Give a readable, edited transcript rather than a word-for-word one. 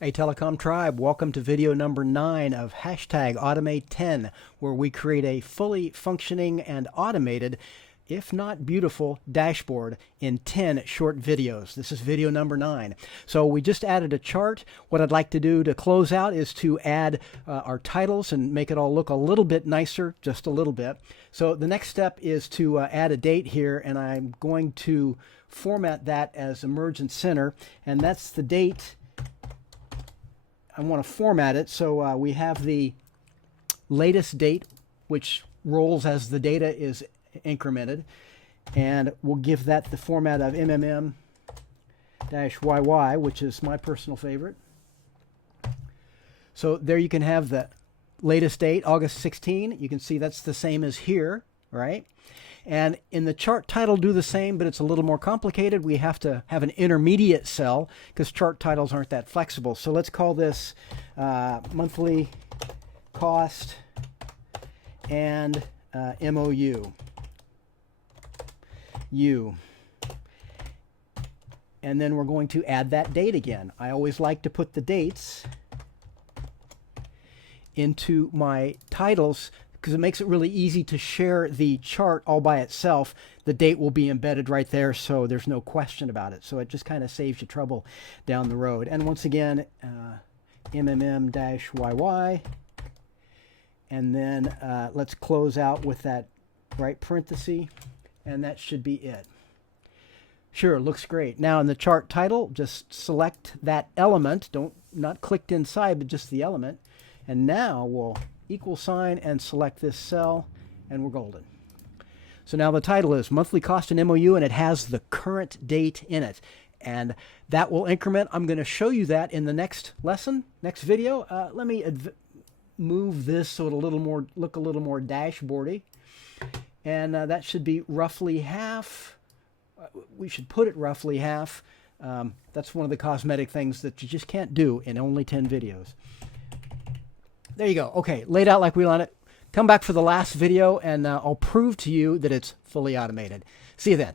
Hey Telecom Tribe, welcome to video number 9 of hashtag Automate10, where we create a fully functioning and automated, if not beautiful, dashboard in 10 short videos. This is video number 9. So we just added a chart. What I'd like to do to close out is to add our titles and make it all look a little bit nicer, just a little bit. So the next step is to add a date here, and I'm going to format that as Emergent Center, and that's the date. I want to format it so we have the latest date, which rolls as the data is incremented, and we'll give that the format of MMM-YY, which is my personal favorite. So there you can have the latest date, August 16. You can see that's the same as here, right? And in the chart title, do the same, but it's a little more complicated. We have to have an intermediate cell because chart titles aren't that flexible. So let's call this monthly cost and MOU. And then we're going to add that date again. I always like to put the dates into my titles because it makes it really easy to share the chart all by itself. The date will be embedded right there, so there's no question about it. So it just kind of saves you trouble down the road. And once again, MMM-YY. And then let's close out with that right parenthesis, and that should be it. Sure, looks great. Now in the chart title, just select that element. Not clicked inside, but just the element. And now we'll equal sign and select this cell, and we're golden. So now the title is monthly cost and MOU, and it has the current date in it, and that will increment. I'm going to show you that in the next lesson, next video. Let me move this so it'll look a little more dashboardy, and that should be roughly half. We should put it roughly half. That's one of the cosmetic things that you just can't do in only 10 videos. There you go. Okay, laid out like we want it. Come back for the last video, and I'll prove to you that it's fully automated. See you then.